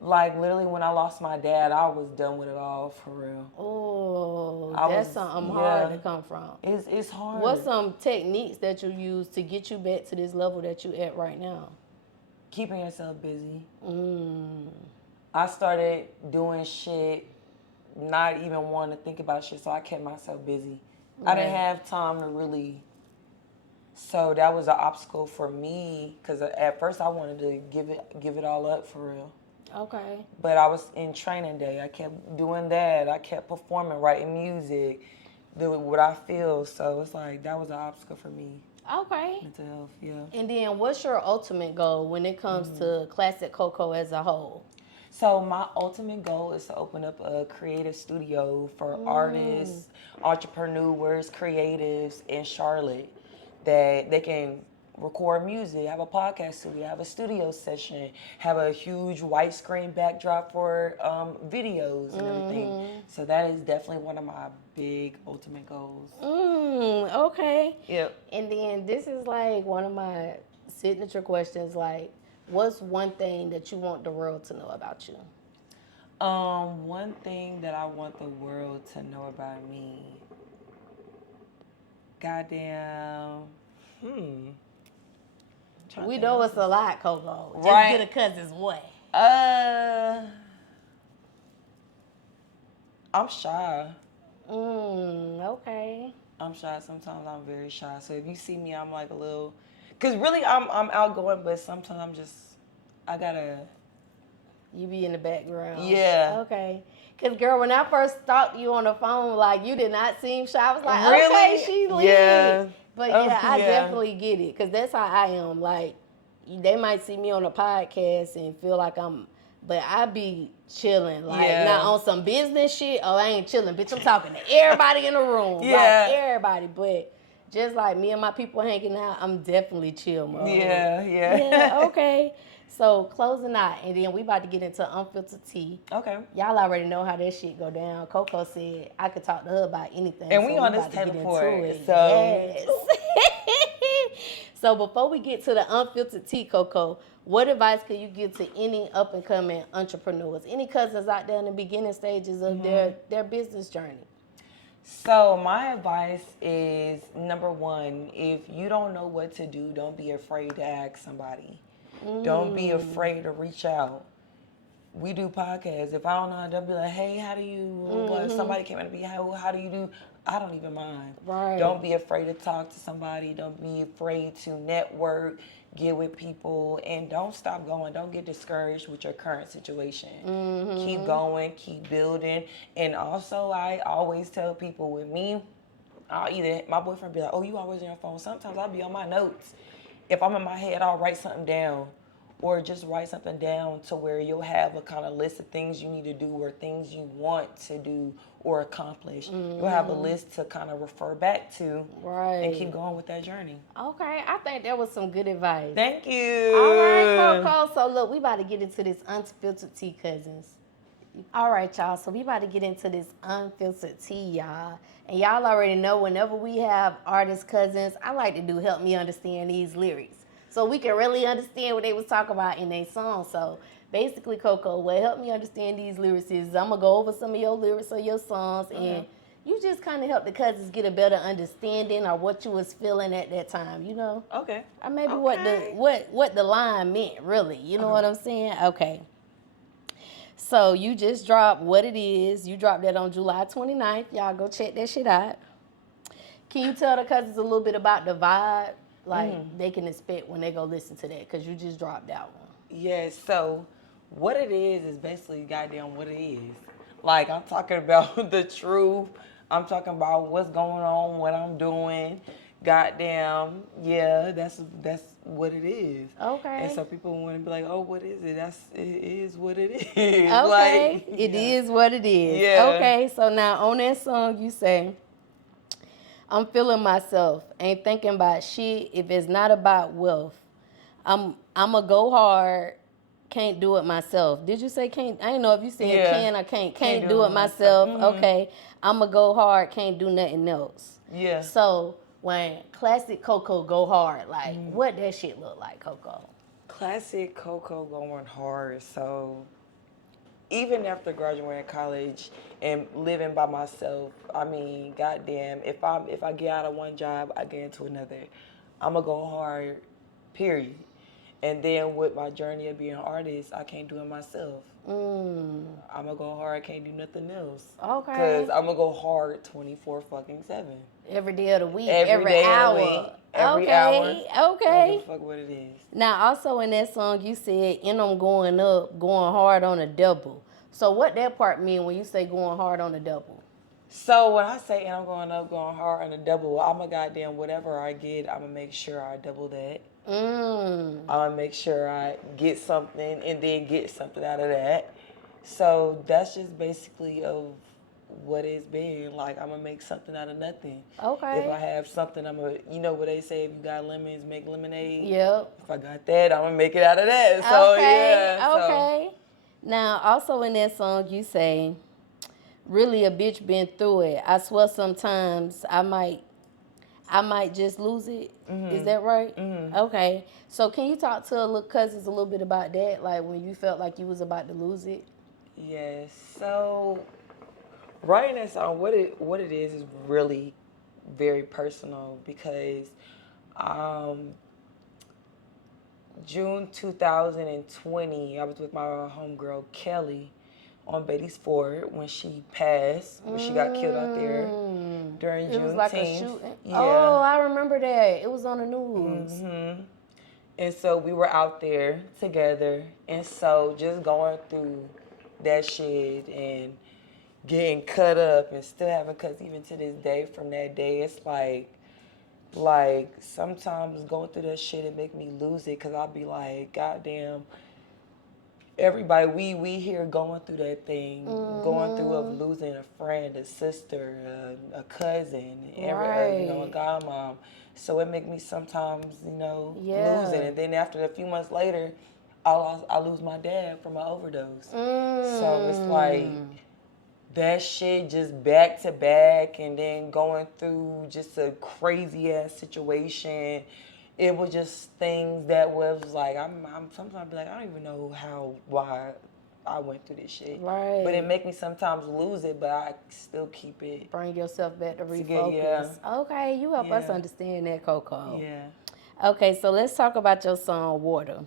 Like, literally, when I lost my dad, I was done with it all, for real. Oh, that's something hard to come from. It's hard. What's some techniques that you use to get you back to this level that you at right now? Keeping yourself busy. I started doing shit, not even wanting to think about shit, so I kept myself busy. I didn't have time to really... So that was an obstacle for me, because at first I wanted to give it all up, for real. Okay. But I was in training day. I kept doing that. I kept performing, writing music, doing what I feel. So it's like that was an obstacle for me. Okay. Mental health, yeah. And then what's your ultimate goal when it comes to Classic Coco as a whole? So my ultimate goal is to open up a creative studio for artists, entrepreneurs, creatives in Charlotte that they can record music, have a podcast studio, have a studio session, have a huge white screen backdrop for videos and everything. So that is definitely one of my big ultimate goals. Okay. Yep. And then this is like one of my signature questions, like, what's one thing that you want the world to know about you? One thing that I want the world to know about me. Goddamn. We know it's a lot, Coco. Just Right. get a cousin's way. I'm shy. Okay. I'm shy. Sometimes I'm very shy. So if you see me, I'm like a little, cause really I'm outgoing, but sometimes I'm just, I gotta. You be in the background. Yeah. Okay. Because, girl, when I first talked to you on the phone, like, you did not seem shy. I was like, Really? okay, she's lit. Yeah. But, Oh, yeah, I yeah. definitely get it. Because that's how I am. Like, they might see me on a podcast and feel like but I be chilling. Like, Yeah. not on some business shit. Oh, I ain't chilling. Bitch, I'm talking to everybody in the room. Yeah. Like, everybody. But just like me and my people hanging out, I'm definitely chill mode. Yeah. Yeah, okay. So closing out, and then we about to get into unfiltered tea. Okay. Y'all already know how that shit go down. Coco said I could talk to her about anything. And we on this about to get table for into it, so- Yes. So before we get to the unfiltered tea, Coco, what advice could you give to any up and coming entrepreneurs, any cousins out there in the beginning stages of their business journey? So my advice is, number one, if you don't know what to do, don't be afraid to ask somebody. Don't be afraid to reach out. We do podcasts. If I don't know, they'll be like, hey, how do you, well, somebody came in to be, how do you do? I don't even mind. Right. Don't be afraid to talk to somebody. Don't be afraid to network, get with people, and don't stop going. Don't get discouraged with your current situation. Keep going, keep building. And also, I always tell people with me, my boyfriend be like, oh, you always on your phone. Sometimes I'll be on my notes. If I'm in my head, I'll write something down, or just write something down to where you'll have a kind of list of things you need to do or things you want to do or accomplish. You'll have a list to kind of refer back to and keep going with that journey. Okay, I think that was some good advice. Thank you. All right, Coco. So look, we about to get into this unfiltered tea, cousins. All right, y'all. So we about to get into this unfiltered tea, y'all. And y'all already know whenever we have artist cousins, I like to do help me understand these lyrics, so we can really understand what they was talking about in their song. So basically, Coco, what helped me understand these lyrics is I'm gonna go over some of your lyrics or your songs, and you just kind of help the cousins get a better understanding of what you was feeling at that time, you know? Okay. Or maybe what the line meant, really. You know what I'm saying? Okay. So you just dropped What It Is. You dropped that on July 29th. Y'all go check that shit out. Can you tell the cousins a little bit about the vibe, like they can expect when they go listen to that? Because you just dropped that one. Yes, so What It Is basically goddamn what it is. Like, I'm talking about the truth. I'm talking about what's going on, what I'm doing. Goddamn, yeah, that's what it is. Okay. And so people want to be like, oh, what is it? It is what it is. Okay, Like, it is what it is. Yeah. Okay, so now on that song you say, I'm feeling myself, ain't thinking about shit if it's not about wealth. I'ma go hard, can't do it myself. Did you say can't? I didn't know if you said can or can't. Can't do it myself. Okay, I'ma go hard, can't do nothing else. Yeah. So when classic Coco go hard, like what that shit look like, Coco? Classic Coco going hard. So even after graduating college and living by myself, I mean, goddamn, if I get out of one job, I get into another. I'ma go hard, period. And then with my journey of being an artist, I can't do it myself. I'ma go hard, can't do nothing else. Okay. Cause I'ma go hard 24/7. Every day of the week, Every day hour. of the week, every okay, hour. okay. Don't give a fuck what it is. Now, also in that song, you said, and I'm going up, going hard on a double. So what that part mean when you say going hard on a double? So when I say and I'm going hard on a double, I'm a goddamn whatever I get, I'm gonna make sure I double that. I'm gonna make sure I get something and then get something out of that. So that's just basically of what it's been. Like I'm gonna make something out of nothing. Okay. If I have something, I'm gonna, you know what they say, if you got lemons, make lemonade. Yep. If I got that, I'm gonna make it out of that. So Okay. yeah. Okay. Now, also in that song, you say, "Really, a bitch been through it. I swear, sometimes I might just lose it." Is that right? Okay. So, can you talk to cousins a little bit about that? Like when you felt like you was about to lose it. Yes. So writing that song, what it is really very personal because June 2020, I was with my homegirl Kelly on Beatty's Ford when she passed, when she got killed out there during Juneteenth. It was like a shooting. Yeah. Oh, I remember that. It was on the news. And so we were out there together, and so just going through that shit and getting cut up and still having cuts even to this day from that day, it's like sometimes going through that shit, it make me lose it because I'll be like, goddamn, everybody, we here going through that thing, going through of losing a friend, a sister, a cousin, a godmom. So it make me sometimes, lose it. And then after a few months later, I lose my dad from an overdose. So it's like that shit just back to back, and then going through just a crazy ass situation. It was just things that was like I'm sometimes be like I don't even know why I went through this shit. Right. But it make me sometimes lose it, but I still keep it. Bring yourself back to refocus. Okay, you help us understand that, Coco. Yeah. Okay, so let's talk about your song Water.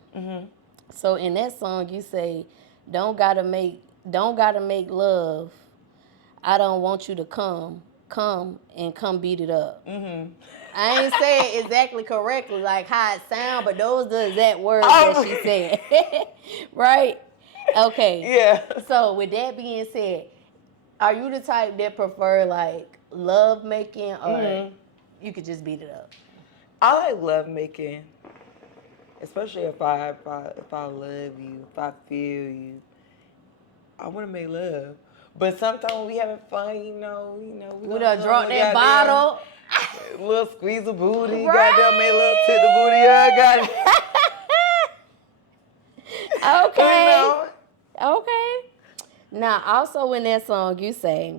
So in that song you say, don't gotta make love. I don't want you to come beat it up. I ain't say it exactly correctly, like how it sound, but those are the exact words that she said. Right? Okay. Yeah. So with that being said, are you the type that prefer like love making or you could just beat it up? I like love making, especially if I love you, if I feel you. I want to make love. But sometimes when we having fun, we done drunk that bottle. Little squeeze of booty, Right. goddamn, make a little tit the booty, yeah, got Okay. Okay. Now, also in that song, you say,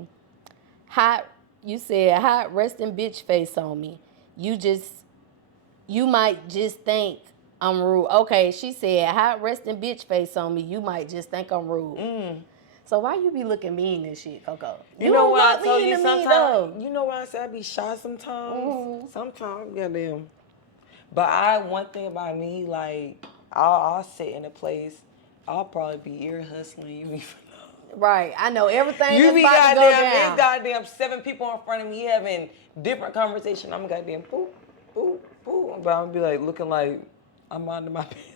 hot resting bitch face on me. You might just think I'm rude. Okay, she said, hot resting bitch face on me. You might just think I'm rude. So why you be looking mean and shit, Coco? You know what I told you sometimes? You know what I said? I be shy sometimes. Sometimes, goddamn. But one thing about me, like, I'll sit in a place, I'll probably be ear hustling. You be right. I know everything you that's be about to go goddamn, down. there's goddamn 7 people in front of me having different conversation. I'm goddamn boop, boop, boop. But I'm be like looking like I'm minding my business.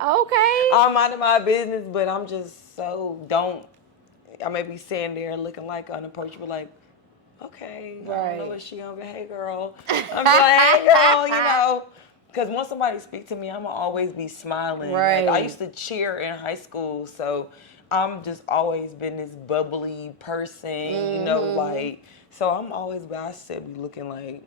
Okay. I'm minding my business, but I'm just I may be sitting there looking like unapproachable, like, okay, I don't know what she on, but hey, girl. I'm like, hey, girl, Because once somebody speaks to me, I'm going to always be smiling. Right. Like, I used to cheer in high school, so I'm just always been this bubbly person, so I'm always, but I said be looking like,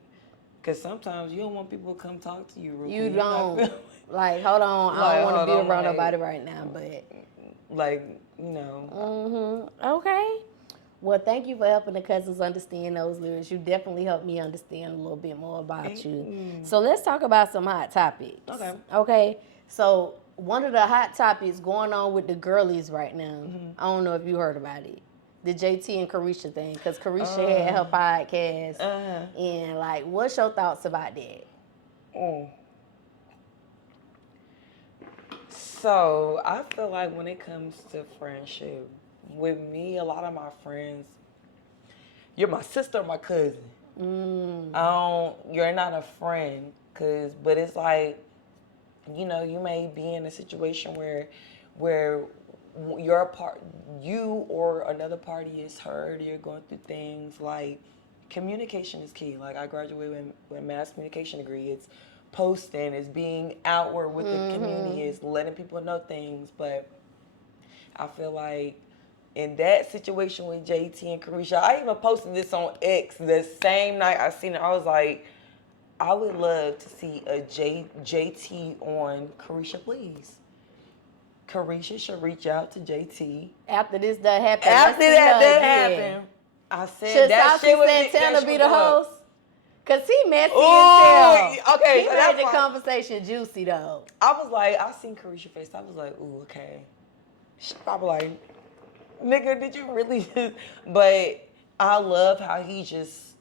because sometimes you don't want people to come talk to you real quick. You don't. Like, hold on, I don't want to be around nobody right now, but. Okay. Well, thank you for helping the cousins understand those lyrics. You definitely helped me understand a little bit more about you. So let's talk about some hot topics. Okay. So one of the hot topics going on with the girlies right now, I don't know if you heard about it, the JT and Carisha thing, because Carisha had her podcast. And, like, what's your thoughts about that? So I feel like when it comes to friendship, with me, a lot of my friends, you're my sister or my cousin. You're not a friend, but it's like, you may be in a situation where you or another party is hurt, you're going through things, like, communication is key. Like, I graduated with a mass communication degree. It's posting, it's being outward with the community, it's letting people know things. But I feel like in that situation with JT and Carisha, I even posted this on X the same night I seen it. I was like, I would love to see a JT on Carisha, please. Carisha should reach out to JT. After this done happened. After that happened, I said should that shit would Santana be the host? Because he messy Ooh, as hell. okay, He so made that's the fine. conversation juicy, though. I was like, I seen Carisha face. I was like, ooh, okay. She probably like, nigga, did you really just? But I love how he just,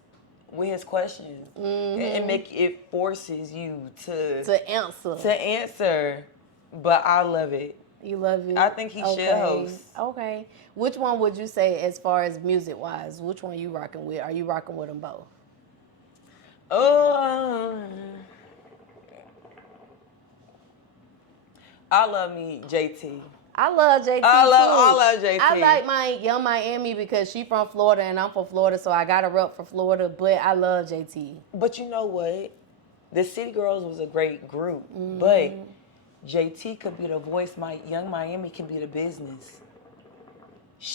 with his questions, it forces you to answer. But I love it. You love it? I think he should host. Okay. Which one would you say, as far as music-wise, which one you rocking with? Are you rocking with them both? I love me JT. I love JT I love too. JT. I like my Young Miami because she from Florida and I'm from Florida, so I got to rep for Florida. But I love JT. But you know what? The City Girls was a great group, but JT could be the voice. Young Miami can be the business.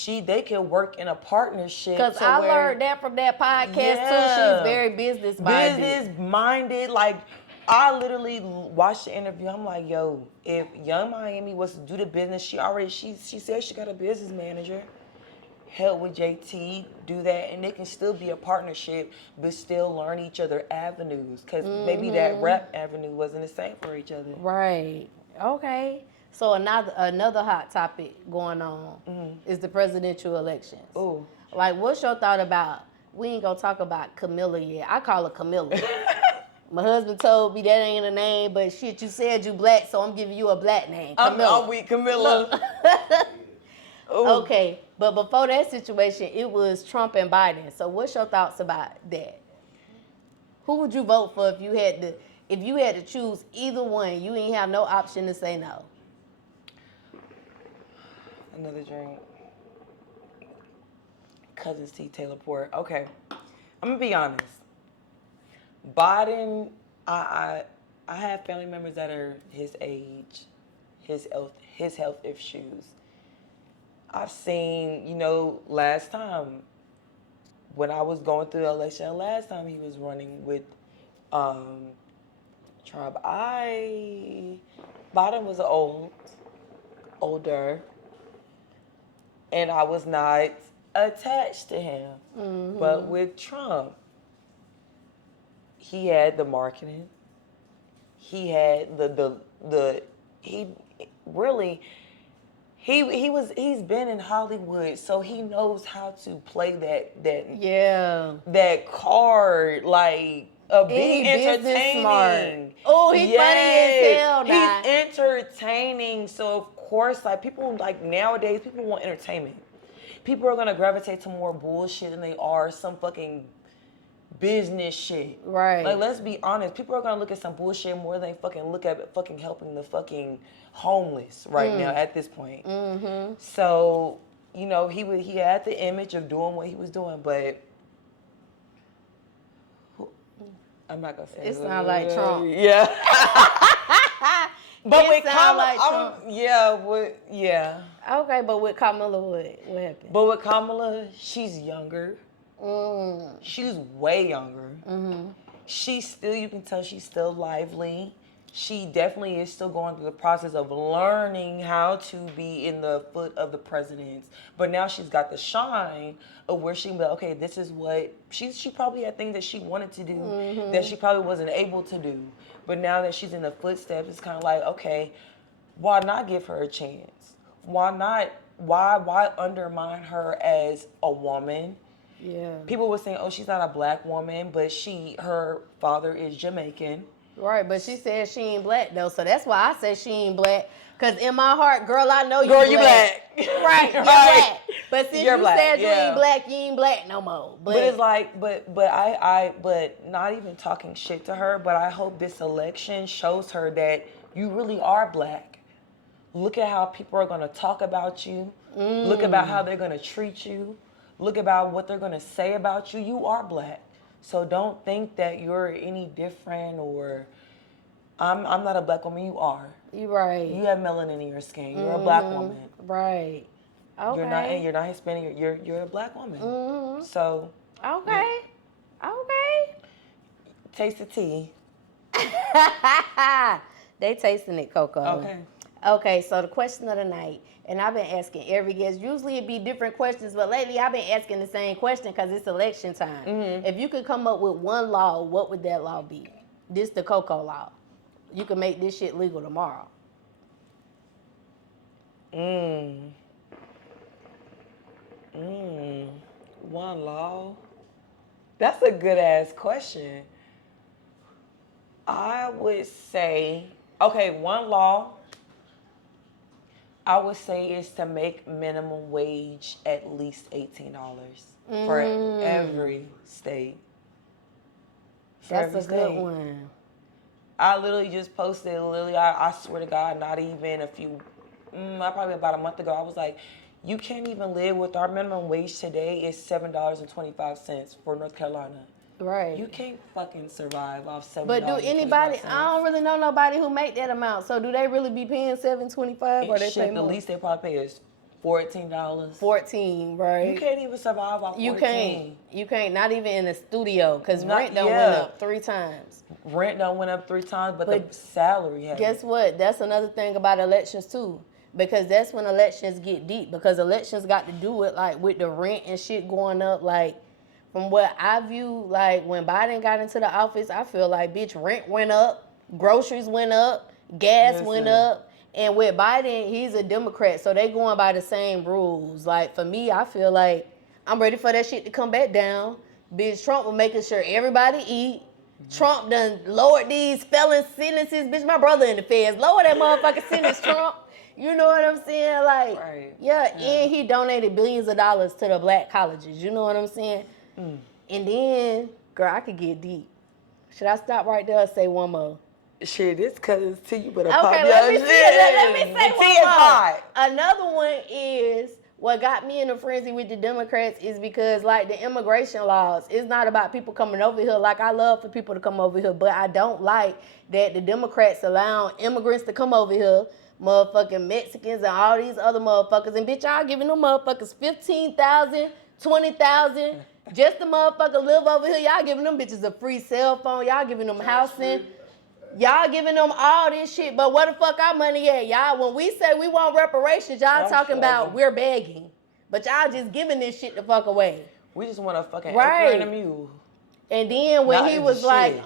They could work in a partnership. Because I learned that from that podcast too. She's very business minded. Business minded. Like, I literally watched the interview. I'm like, yo, if Young Miami was to do the business, she said she got a business manager. Help with JT, do that, and they can still be a partnership, but still learn each other avenues. Because maybe that rap avenue wasn't the same for each other. Right. Okay. So another hot topic going on is the presidential elections. Ooh. Like, what's your thought about? We ain't gonna talk about Camilla yet. I call her Camilla. My husband told me that ain't a name, but shit, you said you black, so I'm giving you a black name. Camilla. I'm weak, Camilla. Okay, but before that situation, it was Trump and Biden. So what's your thoughts about that? Who would you vote for if you had to choose either one? You ain't have no option to say no. Another drink. Cuzn tea, Taylor Port. Okay, I'm gonna be honest. Biden, I have family members that are his age, his health issues. I've seen, last time when I was going through the election, last time he was running with Trump, Biden was older, and I was not attached to him. But with Trump, he had the marketing. He had he's been in Hollywood, so he knows how to play that card, like being entertaining. Smart. Oh, he's funny as hell now. He's entertaining. So of course, like, people, like, nowadays, people want entertainment. People are gonna gravitate to more bullshit than they are some fucking business shit. Right. Like, let's be honest. People are gonna look at some bullshit more than they fucking look at fucking helping the fucking homeless right now at this point. So, he had the image of doing what he was doing, but I'm not gonna say it. Sounds like Trump. Yeah. But with Kamala, Trump. Yeah. Okay, but with Kamala, what happened? But with Kamala, she's younger. She's way younger. She's still, you can tell she's still lively. She definitely is still going through the process of learning how to be in the foot of the presidents. But now she's got the shine of where she can be like, okay, this is what, she probably had things that she wanted to do that she probably wasn't able to do. But now that she's in the footsteps, it's kind of like, okay, why not give her a chance? Why undermine her as a woman? Yeah. People were saying, oh, she's not a black woman, but her father is Jamaican. Right, but she said she ain't black, though, so that's why I say she ain't black. Because in my heart, girl, I know you black. Right, you're black. But since you black, said you ain't black no more. But it's like, but not even talking shit to her, but I hope this election shows her that you really are black. Look at how people are going to talk about you. Look about how they're going to treat you. Look about what they're going to say about you. You are black. So don't think that you're any different or I'm not a black woman. You are. You're right. You have melanin in your skin. You're a black woman. Right. Okay. You're not Hispanic. You're a black woman. So. Okay. Okay. Taste the tea. They tasting it, Coco. Okay. Okay, so the question of the night, and I've been asking every guest, usually it'd be different questions, but lately I've been asking the same question because it's election time. If you could come up with one law, what would that law be? This the Coco law. You can make this shit legal tomorrow. One law? That's a good ass question. I would say, okay, one law I would say is to make minimum wage at least $18 for every state. That's a good one. I literally just posted, I swear to God, not even a few, probably about a month ago, I was like, you can't even live with our minimum wage today is $7.25 for North Carolina. Right. You can't fucking survive off $7. But do anybody? I don't really know nobody who make that amount. So do they really be paying $7.25 or they pay more? The least they probably pay is $14. 14, right? You can't even survive off 14. You can't. Not even in the studio because rent done went up 3 times. Rent done went up 3 times, but the salary has. Guess what? That's another thing about elections too. Because that's when elections get deep. Because elections got to do it like with the rent and shit going up. Like from what I view, like when Biden got into the office, I feel like bitch rent went up, groceries went up, gas went up. And with Biden, he's a Democrat, so they going by the same rules. Like for me, I feel like I'm ready for that shit to come back down. Bitch, Trump was making sure everybody eat. Trump done lowered these felon sentences. Bitch, my brother in the feds. Lower that motherfucking sentence, Trump. You know what I'm saying? Like, and he donated billions of dollars to the black colleges. You know what I'm saying? And then, girl, I could get deep. Should I stop right there or say one more? Shit, this Cuzn tea, you better pop your let me shit. Let me say one more. Hot. Another one is what got me in a frenzy with the Democrats is because, like, the immigration laws, it's not about people coming over here. Like, I love for people to come over here, but I don't like that the Democrats allow immigrants to come over here, motherfucking Mexicans and all these other motherfuckers. And, bitch, y'all giving them motherfuckers $15,000, $20,000 just the motherfucker live over here. Y'all giving them bitches a free cell phone. Y'all giving them housing. Y'all giving them all this shit, but where the fuck our money at? Y'all, when we say we want reparations, y'all talking about we're begging. But y'all just giving this shit the fuck away. We just want a fucking acre and a mule. And then when he was like,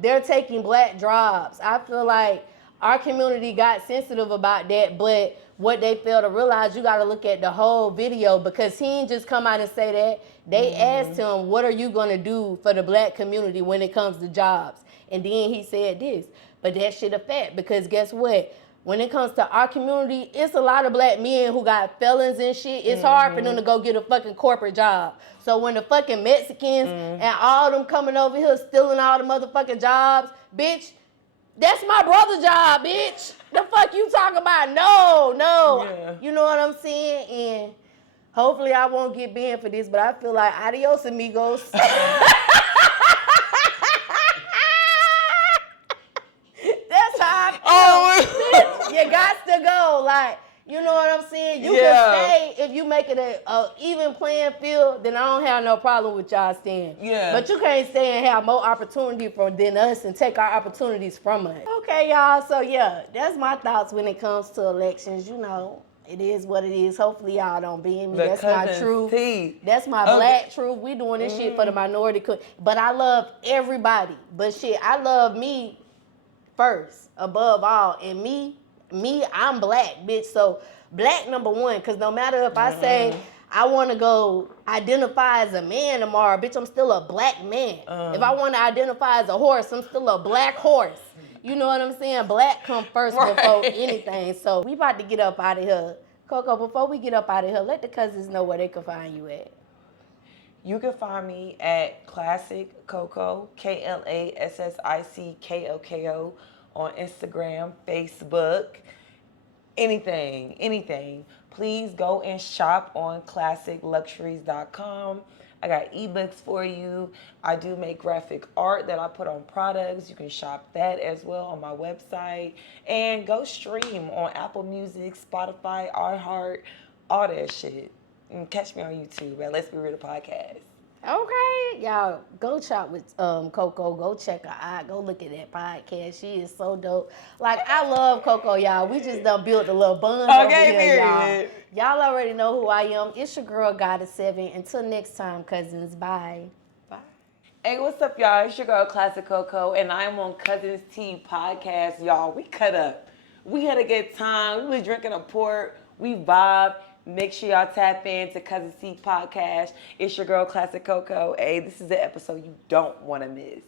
they're taking black jobs, I feel like our community got sensitive about that, but what they fail to realize, you got to look at the whole video because he didn't just come out and say that. They asked him, what are you going to do for the black community when it comes to jobs? And then he said this, but that shit a fact because guess what? When it comes to our community, it's a lot of black men who got felons and shit. It's hard for them to go get a fucking corporate job. So when the fucking Mexicans and all them coming over here stealing all the motherfucking jobs, bitch, that's my brother's job, bitch. The fuck you talking about? No. Yeah. You know what I'm saying? And hopefully I won't get banned for this, but I feel like adios, amigos. You got to go. Like, you know what I'm saying? You can stay if you make it a even playing field, then I don't have no problem with y'all staying. Yeah. But you can't stay and have more opportunity than us and take our opportunities from us. Okay, y'all. So, that's my thoughts when it comes to elections. You know, it is what it is. Hopefully, y'all don't ban me. That's my truth. That's my black truth. We doing this shit for the minority. But I love everybody. But shit, I love me first, above all. And me, I'm black, bitch. So black number one, because no matter if I say I want to go identify as a man tomorrow, bitch, I'm still a black man. If I want to identify as a horse, I'm still a black horse. You know what I'm saying? Black come first before anything. So we about to get up out of here. Coco, before we get up out of here, let the cousins know where they can find you at. You can find me at Classic Coco, KLASSICKOKO, on Instagram, Facebook. anything, please go and shop on classicluxuries.com. I got ebooks for you. I do make graphic art that I put on products. You can shop that as well on my website. And go stream on Apple Music, Spotify, iHeart, all that shit. And catch me on YouTube at Let's Be Real Podcast. Okay, y'all go shop with Coco. Go check her out. Go look at that podcast. She is so dope. Like, I love Coco, y'all. We just done built a little bun over here, y'all. Y'all already know who I am. It's your girl, Goddess7. Until next time, cousins. Bye. Bye. Hey, what's up, y'all? It's your girl, Classic Coco, and I'm on Cuzn Tea Podcast, y'all. We cut up. We had a good time. We was drinking a port. We vibed. Make sure y'all tap in to Cuzn Tea Podcast. It's your girl, Classic Coco. Hey, this is the episode you don't want to miss.